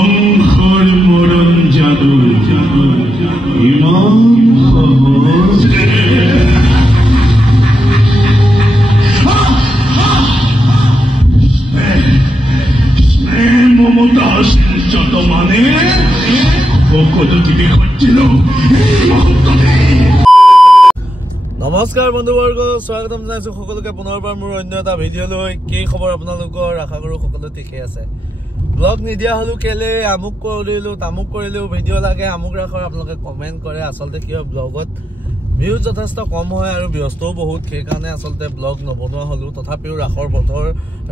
সংসাৰ মৰণ জাদু ইমান সহজ মমতা যত মানে সকলো দিকে হচ্ছিল নমস্কাৰ বন্ধুবৰ্গ স্বাগতম জনাইছো সকলোকে পুনৰবাৰ মোৰ অন্য এটা ভিডিঅ'লৈ কি খবৰ আপোনালোকৰ আশা কৰো সকলো ঠিকে আছে ব্লগ নিদিয়া হলো কেলে আমুক কৰিলো তামুক কৰিলো ভিডিঅ' লাগে আমুক ৰাখৰ আপোনালোকে কমেন্ট কৰে আসলতে কি হয় ব্লগত ভিউজ যথেষ্ট কম হয় আৰু ব্যস্তও বহুত সেইকাৰণে আসলতে ব্লগ নবনোৱা হলো তথাপিও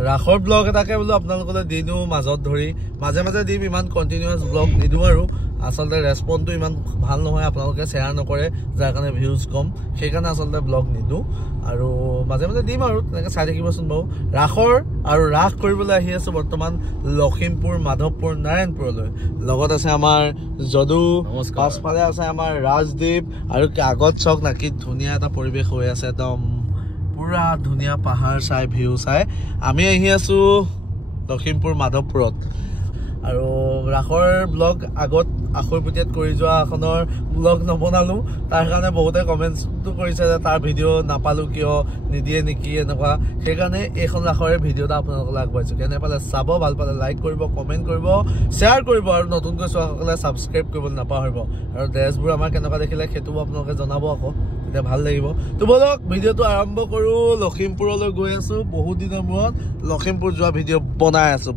ৰাখৰ ব্লগ এটাকে বোলো আপোনালোকলৈ দিনো মাজত ধৰি মাজে মাজে দিম ইমান কন্টিনিউয়াস ব্লগ নিদো আৰু আসলতে ৰেসপন্সটো ইমান ভাল নহয় আপোনালোকে শেয়াৰ নকৰে যাৰ কাৰণে ভিউজ কম সেইকাৰণে আসলতে ব্লগ নিদো আৰু মাজে মাজে দিম আৰু তেনেকৈ চাই থাকিবচোন বাৰু ৰাখৰ আৰু ৰাখ কৰিবলৈ আহি আছে বৰ্তমান লখিমপুৰ মাধৱপুৰ নাৰায়ণপুৰলৈ লগত আছে আমাৰ যদু পাছফালে আছে আমাৰ ৰাজদীপ আৰু আগত চক না কি ধুনীয়া এটা পৰিৱেশ হৈ আছে একদম পুৰা ধুনীয়া পাহাৰ চাই ভিউ চাই আমি আহি আছো লখিমপুৰ মাধৱপুৰত আৰু ৰাখৰ ব্লগ আগত আখৰপুটিয়াত কৰি যোৱা এখনৰ ব্লগ নবনালো তাৰ কাৰণে বহুতে কমেন্টটো কৰিছে যে তাৰ ভিডিঅ' নাপালো কিয় নিদিয়ে নেকি এনেকুৱা সেইকাৰণে এইখন ৰাখৰে ভিডিঅ'টা আপোনালোকলৈ আগবঢ়াইছো কেনে পালে চাব ভাল পালে লাইক কৰিব কমেন্ট কৰিব শ্বেয়াৰ কৰিব আৰু নতুনকৈ চোৱাসকলে ছাবস্ক্ৰাইব কৰিবলৈ নাপাহৰিব আৰু ড্ৰেছবোৰ আমাৰ কেনেকুৱা দেখিলে সেইটো আপোনালোকে জনাব আকৌ তেতিয়া ভাল লাগিব তো বলক ভিডিঅ'টো আৰম্ভ কৰো লখিমপুৰলৈ গৈ আছো বহুত দিনৰ মূৰত লখিমপুৰ যোৱা ভিডিঅ' বনাই আছো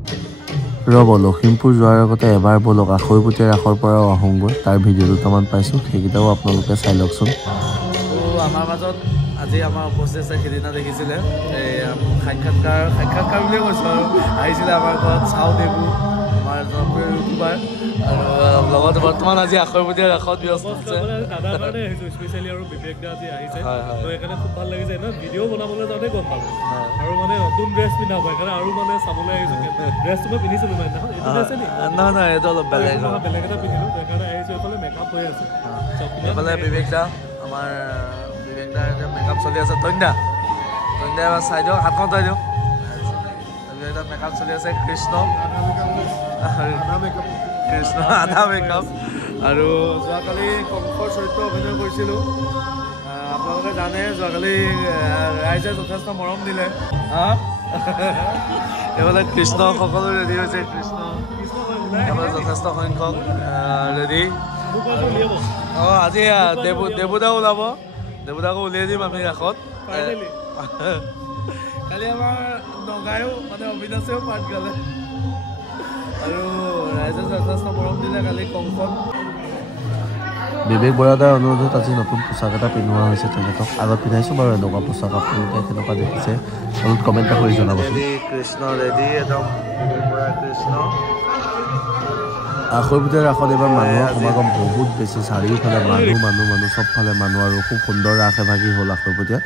ৰব লখিমপুৰ যোৱাৰ আগতে এবাৰ বলক আখৈপুটীয়া ৰাখৰ পৰা আহোঁগৈ তাৰ ভিডিঅ' দুটামান পাইছোঁ সেইকেইটাও আপোনালোকে চাই লওকচোন আমাৰ মাজত আজি আমাৰ উপস্থিত আছে সেইদিনা দেখিছিলে সাক্ষাৎকাৰ বুলিয়ে কৈছোঁ আৰু আহিছিলে আমাৰ ঘৰত চাও দেবু আমাৰ জনপ্ৰিয় ইউটিউবাৰ আৰু লগত বৰ্তমান আজি আখৈপুটীয়া ৰাখত ব্যস্ত আছে দাদাৰ কাৰণে আহিছোঁ স্পেচিয়েলি আৰু বিবেক দা আজি আহিছে তো সেইকাৰণে খুব ভাল লাগিছে ন ভিডিঅ' বনাবলৈ যাওঁতে গম পালোঁ আৰু মানে নতুন ড্ৰেছ পিন্ধা হয় সেইকাৰণে আৰু মানে চাবলৈ আহিছোঁ ড্ৰেছটো মই পিন্ধিছিলোঁ মানে নহয় এইটো অলপ বেলেগ এটা পিন্ধিলোঁ সেইকাৰণে আহিছোঁ এইফালে মেকআপ হৈ আছে এইফালে বিবেক দা আমাৰ বিবেক দাৰ এতিয়া মেকআপ চলি আছে তন্যা এবাৰ চাই দিয়ক হাতখন চাই দিয়ক বিবেক দাৰ মেকআপ চলি আছে কৃষ্ণ আধা মেকআপ আৰু যোৱাকালি কংসৰ চৰিত্ৰ অভিনয় কৰিছিলোঁ আপোনালোকে জানে যোৱাকালি ৰাইজে যথেষ্ট মৰম দিলে এইফালে কৃষ্ণ সকলো ৰেডি হৈছে কৃষ্ণ যথেষ্ট সংখ্যক ৰেডি আজি দেবুদা ওলাব দেবুদাকো উলিয়াই দিম আমি ৰাখত কালি আমাৰ নগায়ো মানে অবিনাশেও পাঠ গালে আৰু ৰাইজে যথেষ্ট মৰম দিলে কালি কংসত বিবেক বৰাদাৰ অনুৰোধত আজি নতুন পোচাক এটা পিন্ধোৱা হৈছে তেখেতক আগত পিন্ধাইছোঁ বাৰু এনেকুৱা পোচাক আপোনালোকে কেনেকুৱা দেখিছে অলপ কমেণ্ট এটা কৰি জনাবচোন কৃষ্ণ ৰেডি একদম কৃষ্ণ আখৈপুটীয়া ৰাসত এইবাৰ মানুহৰ সমাগম বহুত বেছি চাৰিওফালে মানুহ চবফালে মানুহ আৰু খুব সুন্দৰ ৰাস এভাগি হ'ল আখৈপুটীয়াত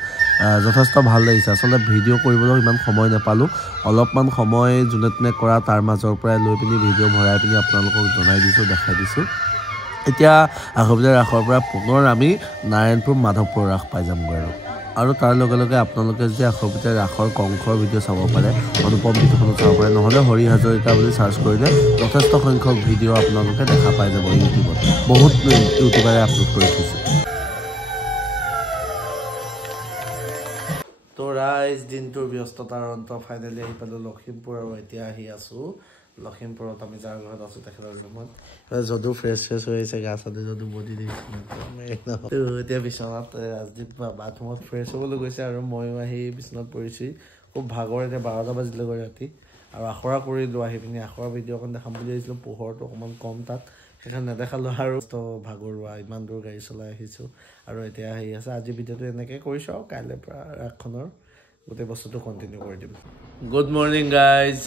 যথেষ্ট ভাল লাগিছে আচলতে ভিডিঅ' কৰিবলৈ ইমান সময় নাপালোঁ অলপমান সময় যোনে তোনে কৰা তাৰ মাজৰ পৰাই লৈ পিনি ভিডিঅ' ভৰাই পিনি আপোনালোকক জনাই দিছোঁ দেখাই দিছোঁ এতিয়া আখৈপুটীয়া ৰাসৰ পৰা পুনৰ আমি নাৰায়ণপুৰ মাধৱপুৰ ৰাস পাই যামগৈ আৰু তাৰ লগে লগে আপোনালোকে যদি আখৈপুটীয়া ৰাসৰ কংসৰ ভিডিঅ' চাব পাৰে অনুপম ভিডিঅ'খনো চাব পাৰে নহ'লে হৰি হাজৰিকা বুলি চাৰ্চ কৰিলে যথেষ্ট সংখ্যক ভিডিঅ' আপোনালোকে দেখা পাই যাব ইউটিউবত বহুত ইউটিউবাৰে আপলোড কৰি থৈছে তো ৰাইজ দিনটোৰ ব্যস্ততাৰ অন্ত ফাইনেলি আহি পালোঁ লখিমপুৰ আৰু এতিয়া আহি আছোঁ লখিমপুৰত আমি যাৰ ঘৰত আছোঁ তেখেতৰ ৰুমত যদু ফ্ৰেছ হৈ আহিছে গা চা যদু বডি দিছোঁ এতিয়া বিচনাত ৰাজদীপ বাথৰুমত ফ্ৰেছ হ'বলৈ গৈছে আৰু ময়ো আহি বিচনাত পৰিছোঁ খুব ভাগৰ এতিয়া 12টা বাজিলেগৈ ৰাতি আৰু আখৰা কৰিলোঁ আহি পিনি আখৰা ভিডিঅ' অকণ দেখাম বুলি আহিছিলোঁ পোহৰটো অকণমান কম তাত সেইকাৰণে নেদেখালোঁ আৰু ভাগৰুৱা ইমান দূৰ গাড়ী চলাই আহিছোঁ আৰু এতিয়া আহি আছে আজি ভিডিঅ'টো এনেকৈ কৰিছোঁ আৰু কাইলৈ পৰা ৰাসখনৰ গোটেই বস্তুটো কণ্টিনিউ কৰি দিম গুড মৰ্ণিং গাইজ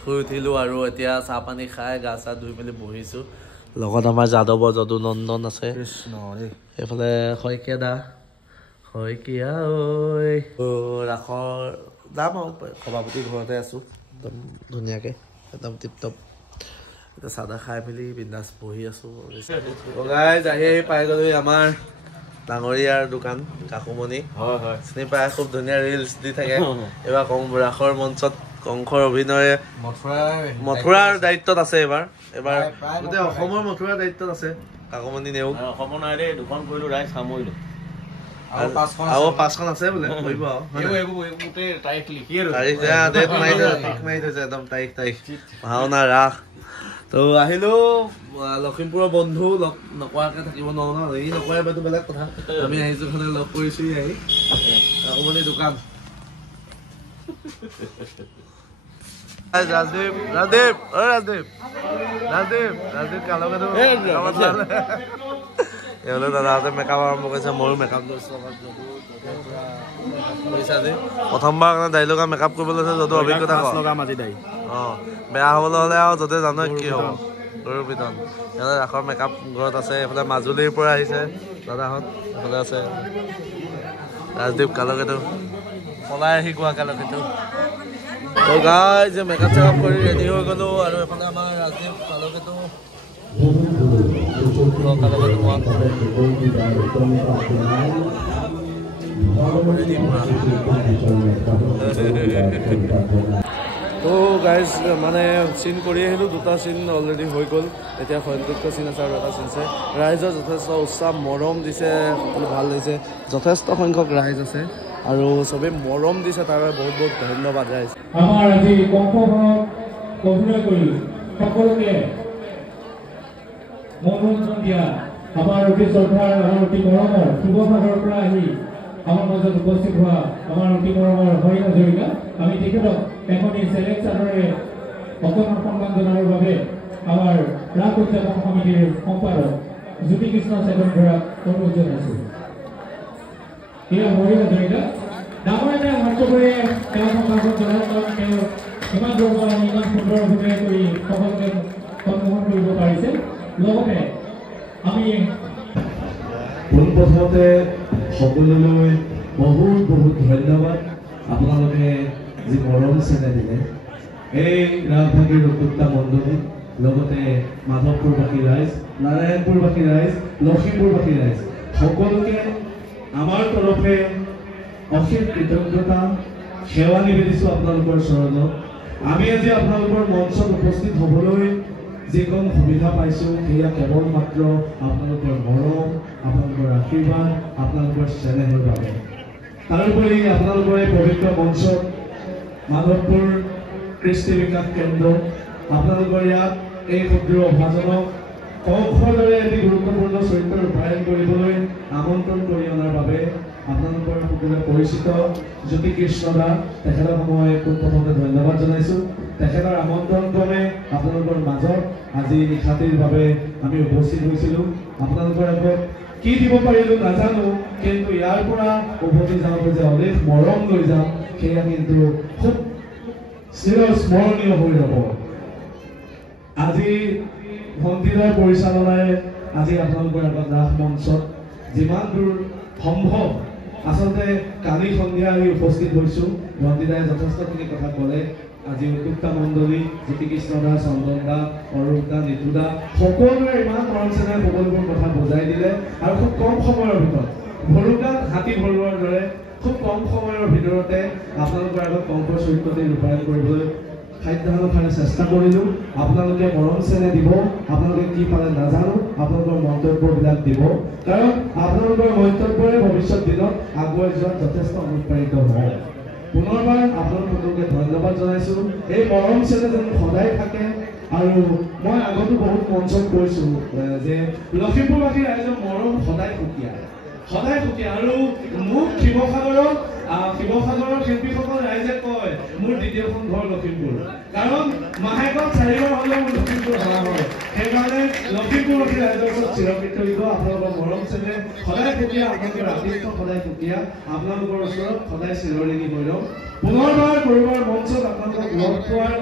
শুই উঠিলোঁ আৰু এতিয়া চাহ পানী খাই গা চা ধুই মেলি বহিছোঁ লগত আমাৰ যাদৱৰ যদু নন্দন আছে কৃষ্ণ এইফালে শইকীয়া দা শইকীয়া ঐ ৰাসৰ যাম আৰু সভাপতি ঘৰতে আছোঁ একদম ধুনীয়াকৈ একদম টিপটপ এতিয়া চাহ তাহ খাই মেলি বিন্দাছ বহি আছোঁ গাইজ আহি পাই গ'লো আমাৰ ডাঙৰীয়াৰ দোকান কাকুমণি চিনি পাই খুব ধুনীয়া ৰিলছ দি থাকে এইবাৰ কম ৰাসৰ মঞ্চত কংসৰ অভিনয়ে মথুৰাৰ দায়িত্বত আছে এবাৰ গোটেই অসমৰ মথুৰাৰ দায়িত্বত আছে কাকমণি নেওগ অসমৰ নাই দেই দুখন কৰিলো ৰাইজ সামৰিলো আৰু 5খন আছে বোলে কৰিব তাৰিখ লিখি একদম তাৰিখ ভাওনা ৰাস তো আহিলো লখিমপুৰৰ বন্ধু লগ নকৰাকে থাকিব নোৱাৰো ন ই নকৰে বাইদেউ বেলেগ কথা আমি আহিছো খানে লগ কৰিছো আহি কাকমণি দোকান ৰাজদীপ ৰাজদীপ ৰাজদীপ ৰাজদীপ ৰাজদীপ কালকেতো এওঁলোক দাদাহঁতে মেকআপ আৰম্ভ কৰিছে ময়ো মেকআপ লৈছোঁ প্ৰথমবাৰ কাৰণে ডাইলগ মেকআপ কৰিবলৈ লৈছে যদিও অভিজ্ঞতা অঁ বেয়া হ'বলৈ হ'লে আৰু য'তে জানো কি হ'ব গৰুৰ পিতন সিহঁতে ৰাসৰ মেকআপ ঘৰত আছে এইফালে মাজুলীৰ পৰা আহিছে দাদাহঁত এইফালে আছে ৰাজদীপ কালকেতো পলাই আহি কোৱা কালকেতো তো গাই যে মেকআপ চেকআপ কৰি ৰেডি হৈ গ'লো আৰু এইফালে আমাৰ ৰাজদীপ কালকেতো তো গাইজ মানে চিন কৰি আহিলোঁ 2টা চিন অলৰেডি হৈ গ'ল এতিয়া সন্তুষ্ট চিন আছে আৰু এটা চিন আছে ৰাইজৰ যথেষ্ট উৎসাহ মৰম দিছে সকলো ভাল লাগিছে যথেষ্ট সংখ্যক ৰাইজ আছে আৰু চবেই মৰম দিছে তাৰ বাবে বহুত বহুত ধন্যবাদ ৰাইজ আমাৰ আজি কংসখনত অভিনয় কৰি সকলোকে মনোৰঞ্জন দিয়া আমাৰ অতি শ্ৰদ্ধাৰ আমাৰ অতি মৰমৰ শিৱসাগৰৰ পৰা আহি আমাৰ মাজত উপস্থিত হোৱা আমাৰ অতি মৰমৰ হৰি হাজৰিকা আমি তেখেতক এখনি চেলেঞ্জ চাদৰে অকণমান সন্মান জনাবৰ বাবে আমাৰ ৰাস উদযাপন সমিতিৰ সম্পাদক জ্যোতি কৃষ্ণ চেতনধৰাক অনুৰোধ জনাইছোঁ এয়া হৰি হাজৰিকা ডাঙৰ এটা মঞ্চবোৰে তেওঁ সম্ভাষণ জনাই তেওঁ ইমান দুৰ্বল ইমান সুন্দৰ অভিনয় কৰি সকলোকে সন্মোহন কৰিব পাৰিছে লগতে আমি পোনপ্ৰথমতে সকলোলৈ বহুত বহুত ধন্যবাদ আপোনালোকে যি মৰম চেনেহ দিলে এই ৰাজভাগীৰ উদ্যোক্তা মণ্ডলী লগতে মাধৱপুৰবাসী ৰাইজ নাৰায়ণপুৰবাসী ৰাইজ লখিমপুৰবাসী ৰাইজ সকলোকে আমাৰ তৰফে অসীম কৃতজ্ঞতা সেৱা নিবেদিছোঁ আপোনালোকৰ চৰণত আমি আজি আপোনালোকৰ মঞ্চত উপস্থিত হ'বলৈ যিকণ সুবিধা পাইছোঁ সেয়া কেৱল মাত্ৰ আপোনালোকৰ মৰম আপোনালোকৰ আশীৰ্বাদ আপোনালোকৰ চেনেহৰ বাবে তাৰোপৰি আপোনালোকৰ এই পবিত্ৰ মঞ্চত মাধৱপুৰ কৃষ্টি বিকাশ কেন্দ্ৰ আপোনালোকৰ ইয়াত এই ক্ষুদ্ৰ অভাজনক কংসৰ দৰে এটি গুৰুত্বপূৰ্ণ চৰিত্ৰ ৰূপায়ণ কৰিবলৈ আমন্ত্ৰণ কৰি অনাৰ বাবে আপোনালোকৰ সকলোৱে পৰিচিত জ্যোতি কৃষ্ণ দা তেখেতক মই পোনপ্ৰথমতে ধন্যবাদ জনাইছোঁ তেখেতৰ আমন্ত্ৰণ ক্ৰমে আপোনালোকৰ মাজত আজি নিশাটিৰ বাবে আমি উপস্থিত হৈছিলোঁ আপোনালোকৰ আগত কি দিব পাৰিলোঁ নাজানো কিন্তু ইয়াৰ পৰা উভতি যাওঁতে যে অলেখ মৰম লৈ যাম সেয়া কিন্তু খুব চিৰস্মৰণীয় হৈ ৰ'ব আজি ভণ্টিদাৰ পৰিচালনাৰে আজি আপোনালোকৰ আগত ৰাস মঞ্চত যিমান দূৰ সম্ভৱ আচলতে কালি সন্ধিয়া আমি উপস্থিত হৈছোঁ ভণ্টিদাই যথেষ্টখিনি কথা ক'লে আজি উদ্যোক্তা মণ্ডলী জ্যোতি কৃষ্ণ দা চন্দন দা অৰূপ দা নিতু দা সকলোৱে ইমান মৰম চেনেহ সকলোবোৰ কথা বুজাই দিলে আৰু খুব কম সময়ৰ ভিতৰত ভৰুগাত হাতী ভৰোৱাৰ দৰে খুব কম সময়ৰ ভিতৰতে আপোনালোকৰ আগত কংসৰ চৰিত্ৰটি ৰূপায়ণ কৰিবলৈ সাধ্যানুসাৰে চেষ্টা কৰিলোঁ আপোনালোকে মৰম চেনেহ দিব আপোনালোকে কি পালে নাজানো আপোনালোকৰ মন্তব্যবিলাক দিব কাৰণ আপোনালোকৰ মন্তব্যৰে ভৱিষ্যত দিনত আগুৱাই যোৱাত যথেষ্ট অনুপ্ৰাণিত হয় পুনৰবাৰ আপোনালোকে ধন্যবাদ জনাইছোঁ এই মৰম চেনেহ যেন সদায় থাকে আৰু মই আগতো বহুত মঞ্চত কৈছোঁ যে লখিমপুৰবাসী ৰাইজৰ মৰম সদায় সুকীয়া আৰু মোক শিৱসাগৰৰ শিল্পীসকল ৰাইজে কয় মোৰ দ্বিতীয়খন ঘৰ লখিমপুৰ কাৰণ মাহেকত 4বাৰ হ'লেও মোৰ লখিমপুৰ অহা হয় সেইকাৰণে লখিমপুৰবাসী ৰাইজৰ ওচৰত চিৰকৃত দিব আপোনালোকৰ মৰম চেনেহ সদায় সুকীয়া আপোনালোকৰ আতিথ্য সদায় সুকীয়া আপোনালোকৰ ওচৰত সদায় চিৰঋণী হৈ ৰ'ম পুনৰবাৰ কৰিবৰ মঞ্চত আপোনালোকক লগ পোৱাৰ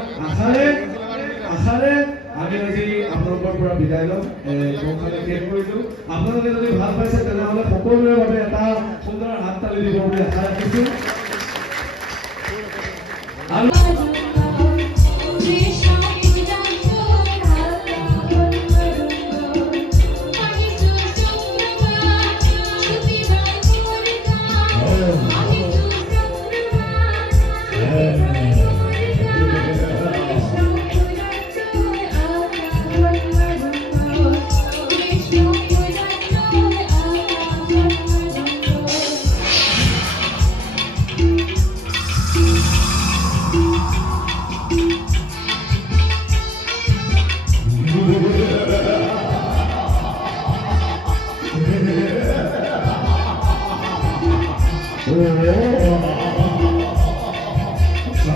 আশাৰে আমি আজি আপোনালোকৰ পৰা বিদায় ল'ম কংসলৈ শেষ কৰিলোঁ আপোনালোকে যদি ভাল পাইছে তেনেহ'লে সকলোৰে বাবে এটা সুন্দৰ হাত তালি দিব বুলি আশা ৰাখিছোঁ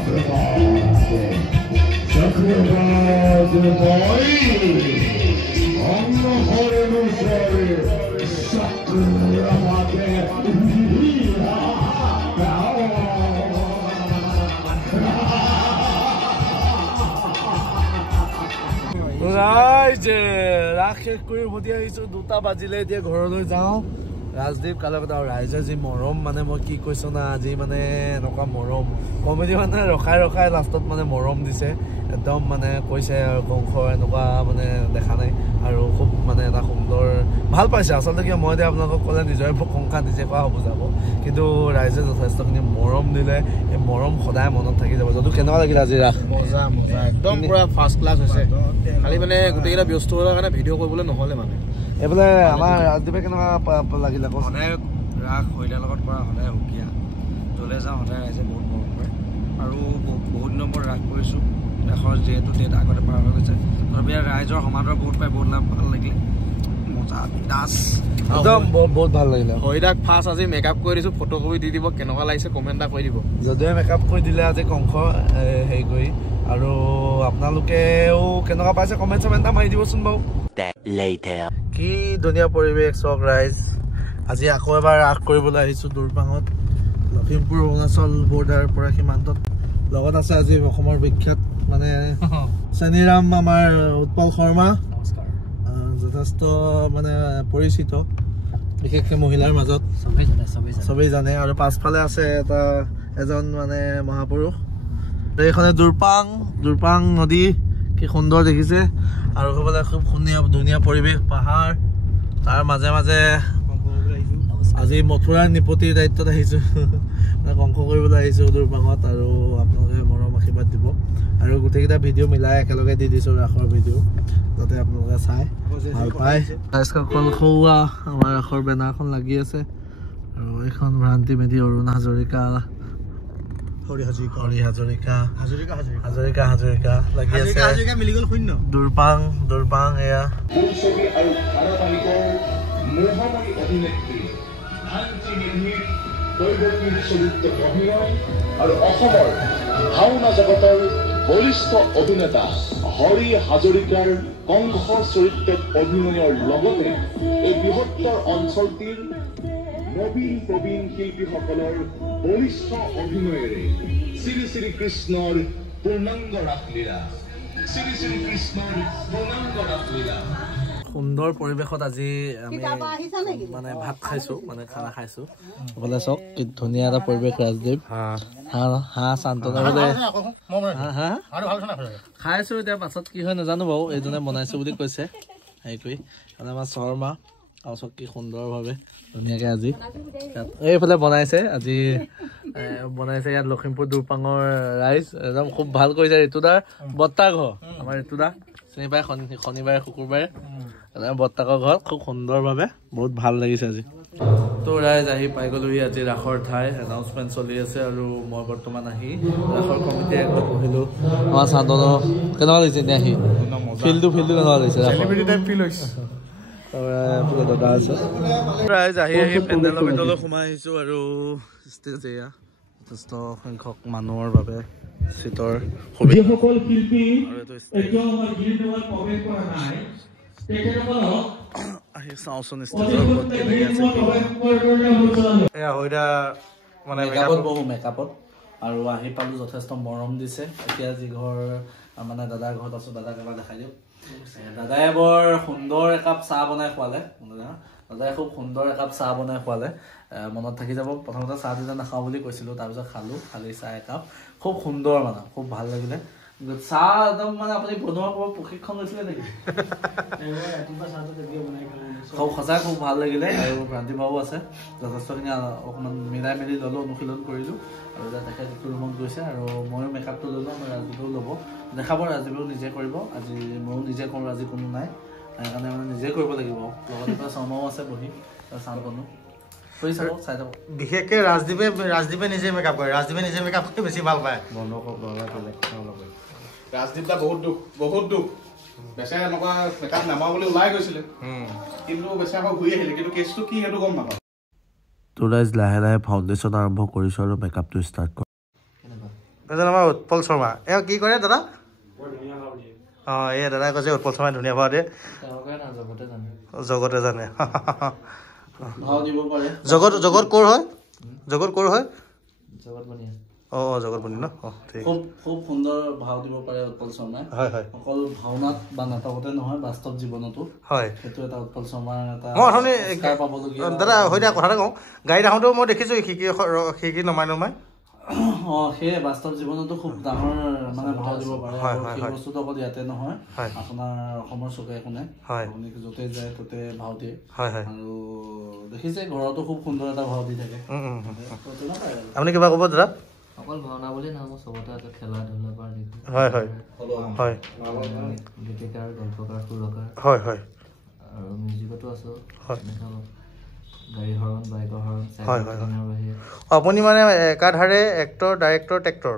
ৰাস শেষ কৰি উভতি আহিছো 2টা বাজিলে এতিয়া ঘৰলৈ যাওঁ ৰাজদীপ কালকতা আৰু ৰাইজে যি মৰম মানে মই কি কৈছো না আজি মানে এনেকুৱা মৰম কমেডি মানে ৰখাই লাষ্টত মানে মৰম দিছে একদম মানে কৈছে আৰু কংস এনেকুৱা মানে দেখা নাই আৰু খুব মানে এটা সুন্দৰ ভাল পাইছে আচলতে কি মই এতিয়া আপোনালোকক ক'লে নিজৰে প্ৰশংসা নিজে কোৱা হ'ব যাব কিন্তু ৰাইজে যথেষ্টখিনি মৰম দিলে এই মৰম সদায় মনত থাকি যাব যদিও কেনেকুৱা লাগিল আজি ৰাস মজা একদম পুৰা ফাৰ্ষ্ট ক্লাছ হৈছে খালি মানে গোটেইকেইটা ব্যস্ত হোৱাৰ কাৰণে ভিডিঅ' কৰিবলৈ নহ'লে মানে এইফালে আমাৰ ৰাজদীপে কেনেকুৱা লাগিলে সদায় ৰাস হৰিদাৰ লগত কৰা সদায় সুকীয়া য'লৈ যাওঁ সদায় ৰাইজে বহুত মৰম কৰে আৰু বহুত দিনৰ পৰা ৰাস কৰিছোঁ ৰাসৰ যিহেতু ডেট আগতে পাৰ হৈ গৈছে তথাপি ৰাইজৰ সমাদৰ বহুত পাই বহুত ভাল লাগিলে মজা দাস একদম বহুত ভাল লাগিলে হৰিদাক ফাৰ্ষ্ট আজি মেকআপ কৰি দিছোঁ ফটো কপি দি দিব কেনেকুৱা লাগিছে কমেণ্ট এটা কৰি দিব যদিও মেকআপ কৰি দিলে আজি কংস হেৰি কৰি আৰু আপোনালোকেও কেনেকুৱা পাইছে কমেণ্ট এটা মাৰি দিবচোন বাৰু কি ধুনীয়া পৰিৱেশ চাওক ৰাইজ আজি আকৌ এবাৰ ৰাস কৰিবলৈ আহিছোঁ দুৰপাঙত লখিমপুৰ অৰুণাচল বৰ্ডাৰ পৰা সীমান্তত লগত আছে আজি অসমৰ বিখ্যাত মানে চেনিৰাম আমাৰ উৎপল শৰ্মা যথেষ্ট মানে পৰিচিত বিশেষকৈ মহিলাৰ মাজত চবেই জানে আৰু পাছফালে আছে এজন মানে মহাপুৰুষ এইখনে দুৰপাং নদী কি সুন্দৰ দেখিছে আৰু ক'বলৈ খুব ধুনীয়া পৰিৱেশ পাহাৰ তাৰ মাজে মাজে আজি মথুৰাৰ নিপতিৰ দায়িত্বত আহিছোঁ কংস কৰিবলৈ আহিছোঁ দুৰপাঙত আৰু আপোনালোকে মৰম আশীৰ্বাদ দিব আৰু গোটেইকেইটা ভিডিঅ' মিলাই একেলগে দি দিছোঁ ৰাসৰ ভিডিঅ' যাতে আপোনালোকে চাই ভাল পায় ৰাইজসকল খোৱা আমাৰ ৰাসৰ বেনাৰখন লাগি আছে আৰু এইখন ভ্ৰান্তি মেধি অৰুণ হাজৰিকা হাজৰিকা লাগি আছে দুৰপাং এয়া আৰু অসমৰ ভাওনা জগতৰ বলিষ্ঠ অভিনেতা হৰি হাজৰিকাৰ কংস চৰিত্ৰত অভিনয়ৰ লগতে এই বৃহত্তৰ অঞ্চলটিৰ নবীন প্ৰবীণ শিল্পীসকলৰ বলিষ্ঠ অভিনয়েৰে শ্ৰী শ্ৰী কৃষ্ণৰ পূৰ্ণাংগ ৰাসলীলা সুন্দৰ পৰিৱেশত আজি আমি মানে ভাত খাইছোঁ মানে খানা খাইছোঁ বোলে চাওক কি ধুনীয়া এটা পৰিৱেশ ৰাজদীপ হাঁহ চান্তনা বোলে খাইছোঁ এতিয়া পাছত কি হয় নাজানো বাৰু এইজনে বনাইছোঁ বুলি কৈছে হেৰি কৰি মানে আমাৰ শৰ্মা আৰু চাওক কি সুন্দৰভাৱে ধুনীয়াকৈ আজি এইফালে বনাইছে আজি বনাইছে ইয়াত লখিমপুৰ দুৰপাঙৰ ৰাইজ একদম খুব ভাল কৰিছে ঋতুদাৰ বৰ্তা ঘৰ আমাৰ ঋতুদা চিনি পায় শনিবাৰে শুকুৰবাৰে বৰ্তাকৰ ঘৰত খুব সুন্দৰভাৱে বহুত ভাল লাগিছে আজি তো ৰাইজ আহি পাই গ'লোহি আজি ৰাসৰ ঠাই এনাউন্সমেণ্ট চলি আছে আৰু মই বৰ্তমান আহি ৰাসৰ কমিটিৰ আগত বহিলোঁ আমাৰ চান্দনৰ কেনেকুৱা লাগিছে এতিয়া আহি ফিল্ডটো কেনেকুৱা লাগিছে দাদা আছে ৰাইজ আহি পেণ্ডেলৰ ভিতৰলৈ সোমাই আহিছোঁ আৰু ষ্টেজ এয়া যথেষ্ট সংখ্যক মানুহৰ বাবে চিটৰ যিসকল শিল্পী এতিয়াও আমাৰ গিৰিদুৱাৰত প্ৰৱেশ কৰা নাই তেখেতসকলক আহি চাওঁচোন ষ্টেজৰ ওপৰত কেনেকৈ আছে এয়া হয়দা মানে মেকআপত আৰু আহি পালোঁ যথেষ্ট মৰম দিছে এতিয়া যি ঘৰ মানে দাদাৰ ঘৰত আছোঁ দাদাক এবাৰ দেখাই দিওঁ দাদাই বৰ সুন্দৰ একাপ চাহ বনাই খোৱালে দাদাই খুব সুন্দৰ একাপ চাহ বনাই খোৱালে মনত থাকি যাব প্ৰথমতে চাহ দিনা নাখাওঁ বুলি কৈছিলোঁ তাৰপিছত খালোঁ খালি চাহ একাপ খুব সুন্দৰ মানে খুব ভাল লাগিলে চাহ একদম মানে আপুনি বনোৱা ক'ৰবাত প্ৰশিক্ষণ লৈছিলে নেকি সঁচাই খুব ভাল লাগিলে আৰু ভ্ৰান্তি বাবু আছে যথেষ্টখিনি অকণমান মিলাই মেলি ল'লোঁ অনুশীলন কৰিলোঁ আৰু এতিয়া তেখেত যিটো ৰুমত গৈছে আৰু ময়ো মেকআপটো ল'লোঁ মই ৰাজীৱেও ল'ব দেখাব ৰাজীৱেও নিজে কৰিব আজি ময়ো নিজে কৰোঁ আজি কোনো নাই সেইকাৰণে মানে নিজে কৰিব লাগিব লগতে শৰ্মাও আছে বহি চাওঁ কোনো কৰি চাব চাই যাব বিশেষকৈ ৰাজদীপে নিজে মেকআপ কৰে ৰাজদীপে নিজে মেকআপ কৰি বেছি ভাল পায় বন্ধ ৰাজদীপ দা বহুত দুখ বেচাৰে এনেকুৱা মেকআপ নামাওঁ বুলি ওলাই গৈছিলে কিন্তু বেচাৰে আকৌ ঘূৰি আহিলে কিন্তু কেছটো কি সেইটো গম নাপাওঁ তো ৰাইজ লাহে লাহে ফাউণ্ডেশ্যন আৰম্ভ কৰিছোঁ আৰু মেকআপটো ষ্টাৰ্ট কৰোঁ এজন আমাৰ উৎপল শৰ্মা এওঁ কি কৰে দাদা অঁ এই দাদাই কৈছে উৎপল শৰ্মাই ধুনীয়া ভাও দিয়ে জগতে জানে জগত ক'ৰ হয় জগত ক'ৰ হয় অঁ জগতমণি ন অঁ ঠিক খুব সুন্দৰ ভাও দিব পাৰে উৎপল শৰ্মাই হয় হয় অকল ভাওনাত বা নাটকতে নহয় বাস্তৱ জীৱনতো হয় সেইটো এটা উৎপল শৰ্মাৰ এটা মই অথনি পাবলগীয়া দাদা হৈ দিয়া কথা এটা কওঁ গাড়ীত আহোঁতেও মই দেখিছোঁ শিকি নমাই সেয়ে বাস্তৱ জীৱনতো খুব ডাঙৰ মানে ভাও দিব পাৰে সেই বস্তুটো অকল ইয়াতে নহয় আপোনাৰ অসমৰ চুকে কোণে আপুনি য'তে যায় ত'তে ভাও দিয়ে আৰু দেখিছে ঘৰতো খুব সুন্দৰ এটা ভাও দি থাকে আপুনি কিবা ক'ব দাদা অকল ভাওনা বুলি নহয় চবতে এটা খেলা ধূলা পৰা হয় হয় হয় গীতিকাৰ গল্পকাৰ সুৰকাৰ হয় হয় আৰু মিউজিকতো আছো হয় গাড়ী হৰণ বাইকৰ হৰণ হয় হয় আপুনি মানে একাধাৰে এক্টৰ ডাইৰেক্টৰ টেক্টৰ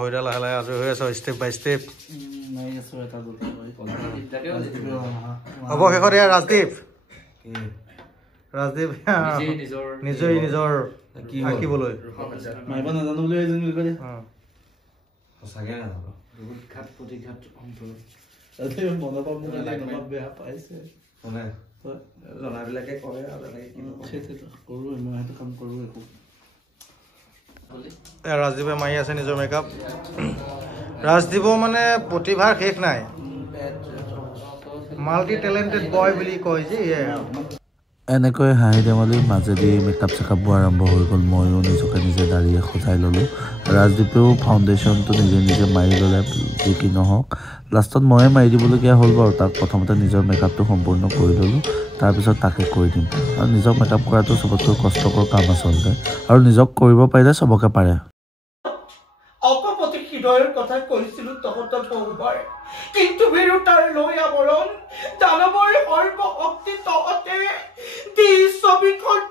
হৈ লাহে লাহে আজৰি হৈ আছো ষ্টেপ বাই ষ্টেপ অৱশেষত এয়া ৰাজদীপ নিজেই নিজৰ আঁকিবলৈ মাৰিব নাজানো বুলি সঁচাকৈ নাজানো বেয়া পাইছে জনাবিলাকে কৰে আৰু কৰোঁ মই সেইটো কাম কৰোঁ একো ৰাজদীপে মাৰি আছে নিজৰ মেকআপ ৰাজদীপৰ মানে প্ৰতিভাৰ শেষ নাই মাল্টি টেলেণ্টেড বয় বুলি কয় যে এনেকৈ হাঁহি ধেমালিৰ মাজেদি মেকআপ চেকআপবোৰ আৰম্ভ হৈ গ'ল ময়ো নিজকে নিজে দাড়িয়ে সজাই ল'লোঁ ৰাজদীপেও ফাউণ্ডেশ্যনটো নিজে মাৰি ল'লে যি কি নহওক লাষ্টত ময়ে মাৰি দিবলগীয়া হ'ল বাৰু তাক প্ৰথমতে নিজৰ মেকআপটো সম্পূৰ্ণ কৰি ল'লোঁ তাৰপিছত তাকে কৰি দিম আৰু নিজক মেকআপ কৰাটো চবতকৈ কষ্টকৰ কাম আচলতে আৰু নিজক কৰিব পাৰিলে চবকে পাৰে অকপতি হৃদয়ৰ কথা কৈছিলো তহঁতক বহুবাৰ কিন্তু বিৰুতাৰ লৈ আৱৰণ দানৱৰ সৰ্বশক্তি তহঁতে দি ছবিখন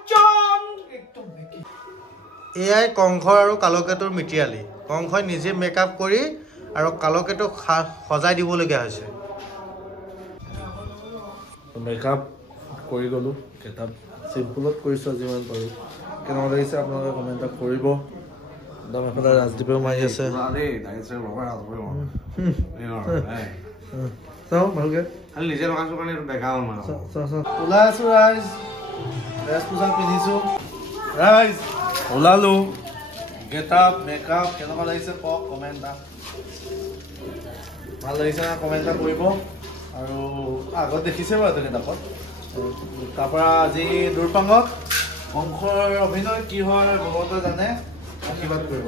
এয়াই কংস আৰু কালকেতুৰ মিটিৰালি কংসই নিজে মেকআপ কৰি আৰু কালকেতুক সজাই দিবলগীয়া হৈছে মেকআপ কৰি গ'লোঁ কিতাপ চিম্পুলত কৰিছোঁ যিমান পাৰোঁ কেনেকুৱা লাগিছে আপোনালোকে কমেণ্ট এটা কৰিব একদম এফালে ৰাজদীপেও মাৰি আছে চাওঁ ভালকৈ নিজে লগাইছোঁ কাৰণে বেকা হ'ল মানে ওলাই আছোঁ ৰাইজ ড্ৰেছ পোছাক পিন্ধিছোঁ ৰাইজ ওলালোঁ গেটআপ মেকআপ কেনেকুৱা লাগিছে কওক কমেণ্ট এটা ভাল লাগিছে না কমেণ্ট এটা কৰিব আৰু আগত দেখিছে বাৰু এইটো কিতাপত তাৰপৰা আজি দূৰপাঙত কংসৰ অভিনয় কি হয় ভগৱতে জানে আশীৰ্বাদ কৰিব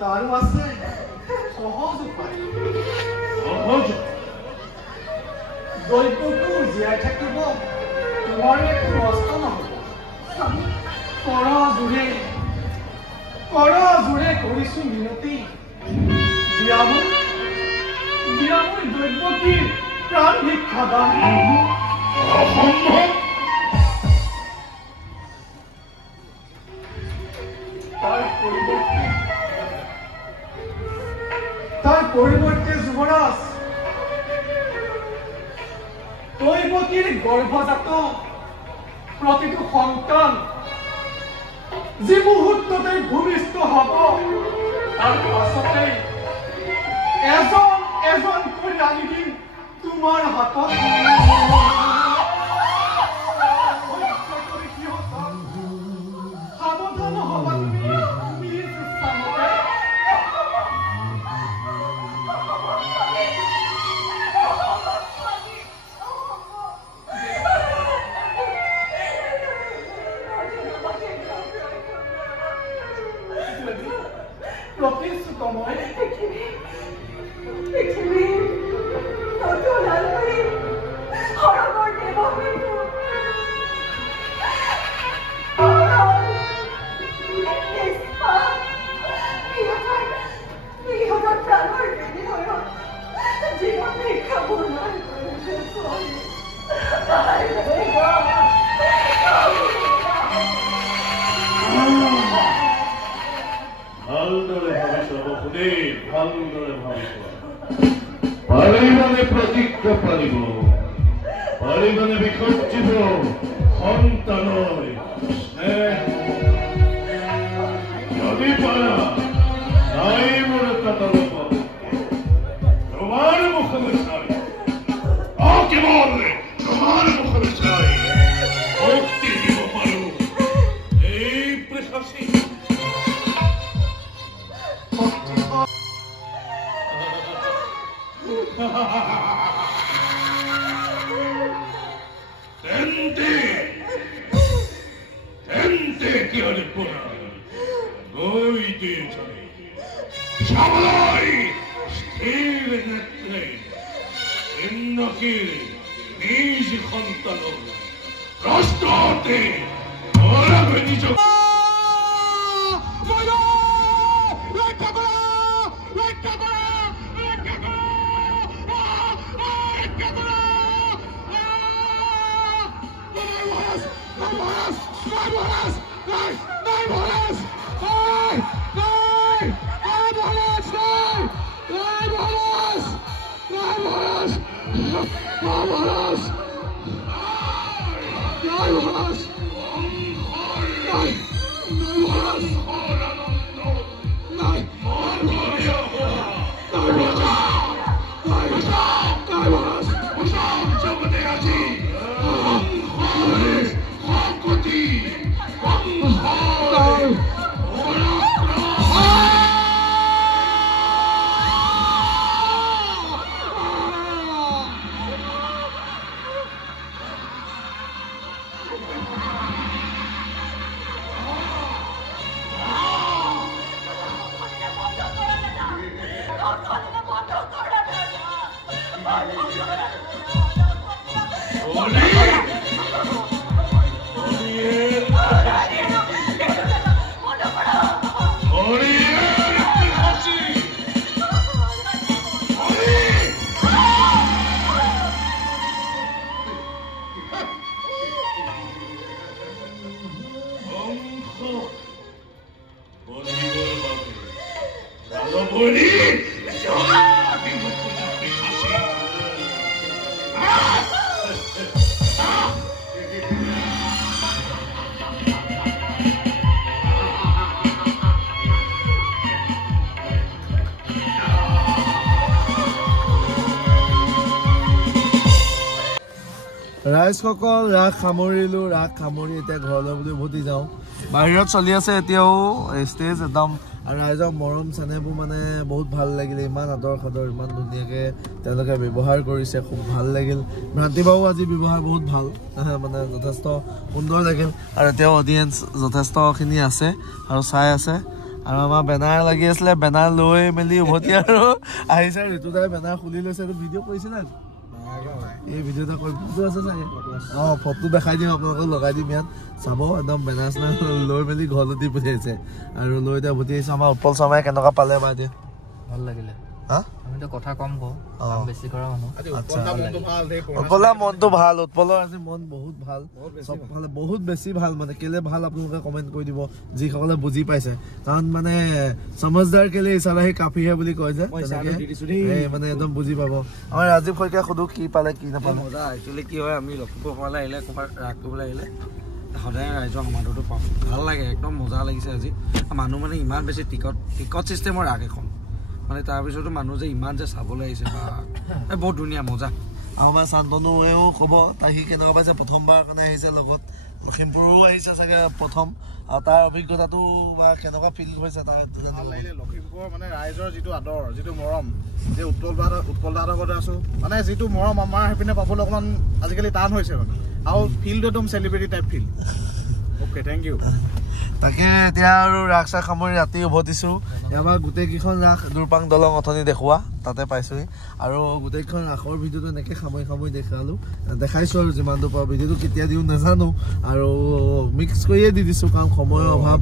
তাৰো আছে সহজ উপায় দৈত্যটো জীয়াই থাকিব তোমাৰ একো কষ্ট নহ'ব জোৰে কৰিছো মিনতি দিয়ামৈ দৈত্যটিৰ প্ৰাণ ভিক্ষা দান অসম্ভৱ তাৰ পৰিৱৰ্তে যুৱৰাজ দৈৱকীৰ গৰ্ভজাত প্ৰতিটো সন্তান যি মুহূৰ্ততে ভূমিষ্ঠ হ'ব তাৰ পাছতে এজনকৈ আনি দিম তোমাৰ হাতত সাৱধান হ'বা তুমি নিজ ইচ্ছামতে প্ৰতিশ্ৰুত মই ভালদৰে ভাবিছ ভালদৰে ভাবিছ পাৰিবানে প্ৰতিজ্ঞা পাৰিব হৰি মানে বিকশিত সন্তানৰ যদি পাৰা নাই মোৰ এটা তলপ তোমাৰ মুখলৈ চাই কেৱল তোমাৰ মুখলৈ চাই মুক্তি দিব পাৰো এই প্ৰেসাচী Tente chiare pura, voi dice, Shamalai, stile netle, innokiri, nisi contano, rostote, ora venicio. ৰাইজসকল ৰাস সামৰিলোঁ ৰাস সামৰি এতিয়া ঘৰলৈ বুলি উভতি যাওঁ বাহিৰত চলি আছে এতিয়াও ষ্টেজ একদম আৰু ৰাইজৰ মৰম চেনেহবোৰ মানে বহুত ভাল লাগিলে ইমান আদৰ সাদৰ ইমান ধুনীয়াকৈ তেওঁলোকে ব্যৱহাৰ কৰিছে খুব ভাল লাগিল ভ্ৰান্তিবাবু আজি ব্যৱহাৰ বহুত ভাল মানে যথেষ্ট সুন্দৰ লাগিল আৰু এতিয়াও অডিয়েঞ্চ যথেষ্টখিনি আছে আৰু চাই আছে আৰু আমাৰ বেনাৰ লাগি আছিলে বেনাৰ লৈ মেলি উভতি আৰু আহিছে ঋতুদাই বেনাৰ খুলি লৈছে এইটো ভিডিঅ' কৰিছিলে এই ভিডিঅ'টা কৰি ফটো আছে চাগে ফটো দেখাই দিম আপোনালোকক লগাই দিম ইয়াত চাব একদম বেনাৰ চেনাৰ লৈ মেলি ঘৰলৈ দি পঠিয়াইছে আৰু লৈ এতিয়া উভতি আহিছে আমাৰ উৎপল শৰ্মাই কেনেকুৱা পালে বা এতিয়া ভাল লাগিলে আমিতো কথা কম কওঁ বেছি কৰা মানুহ উৎপলৰ মনটো ভাল উৎপলৰ আজি মন বহুত ভাল চবফালে বহুত বেছি ভাল মানে কেলে ভাল আপোনালোকে কমেণ্ট কৰি দিব যিসকলে বুজি পাইছে কাৰণ মানে সমজদাৰ কেলে ইচাৰাহি কাফি হে বুলি কয় যে মানে একদম বুজি পাব আমাৰ ৰাজীৱ শইকীয়া সুধো কি পালে কি নাপালে একচুৱেলি কি হয় আমি লখিমপুৰ ঘৰলৈ আহিলে ক'ৰবাত ৰাস কৰিবলৈ আহিলে সদায় ৰাইজৰ সমাদৰটো পাওঁ ভাল লাগে একদম মজা লাগিছে আজি মানুহ মানে ইমান বেছি টিকট চিষ্টেমৰ ৰাস এখন মানে তাৰপিছতো মানুহ যে ইমান যে চাবলৈ আহিছে বা বহুত ধুনীয়া মজা আমাৰ শান্তনুৱেও ক'ব তাই সি কেনেকুৱা পাইছে প্ৰথমবাৰ কাৰণে আহিছে লগত লখিমপুৰো আহিছে চাগে প্ৰথম আৰু তাৰ অভিজ্ঞতাটো বা কেনেকুৱা ফিল হৈছে তাৰ লখিমপুৰৰ মানে ৰাইজৰ যিটো আদৰ যিটো মৰম যে উৎপল দাহঁতৰ ঘৰতে আছো মানে যিটো মৰম আমাৰ সেইপিনে পাবলৈ অকণমান আজিকালি টান হৈছে মানে আৰু ফিল্ডটো একদম celebrity type feel okay thank you তাকে এতিয়া আৰু ৰাস চাস সামৰি ৰাতি উভতিছোঁ আমাৰ গোটেইকেইখন ৰাস দুৰপাং দলং অথনি দেখুওৱা তাতে পাইছোঁহি আৰু গোটেইকেইখন ৰাসৰ ভিডিঅ'টো এনেকৈ সামৰি দেখালোঁ দেখাইছোঁ আৰু যিমান দূৰ পাৰোঁ ভিডিঅ'টো কেতিয়া দিওঁ নাজানো আৰু মিক্স কৰিয়ে দি দিছোঁ কাৰণ সময়ৰ অভাৱ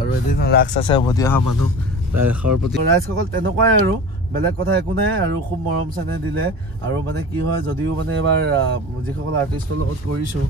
আৰু এদিন ৰাস চাইছে উভতি অহা মানুহ ৰাসৰ প্ৰতি ৰাইজসকল তেনেকুৱাই আৰু বেলেগ কথা একো নাই আৰু খুব মৰম চেনে দিলে আৰু মানে কি হয় যদিও মানে এবাৰ যিসকল আৰ্টিষ্টৰ লগত কৰিছোঁ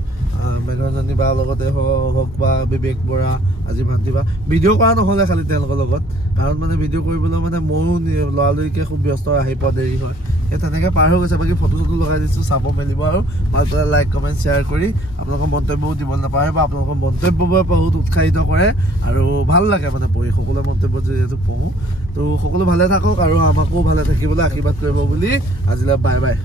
মেঘৰজনী বা লগতে হওক বা বিবেক বৰা আজি ভান্তি বা ভিডিঅ' কৰা নহ'লে খালি তেওঁলোকৰ লগত কাৰণ মানে ভিডিঅ' কৰিবলৈ মানে ময়ো লৰালৰিকৈ খুব ব্যস্ত আহি পোৱা দেৰি হয় এই তেনেকৈ পাৰ হৈ গৈছে বাকী ফটো চটো লগাই দিছোঁ চাব মেলিব আৰু ভাল পালে লাইক কমেণ্ট শ্বেয়াৰ কৰি আপোনালোকৰ মন্তব্যও দিবলৈ নাপাহৰিব আপোনালোকৰ মন্তব্যবোৰ বহুত উৎসাহিত কৰে আৰু ভাল লাগে মানে পঢ়ি সকলো মন্তব্য যিহেতু পঢ়োঁ তো সকলো ভালে থাকক আৰু আমাকো ভালে থাকিবলৈ আশীৰ্বাদ কৰিব বুলি আজিলৈ বাই বাই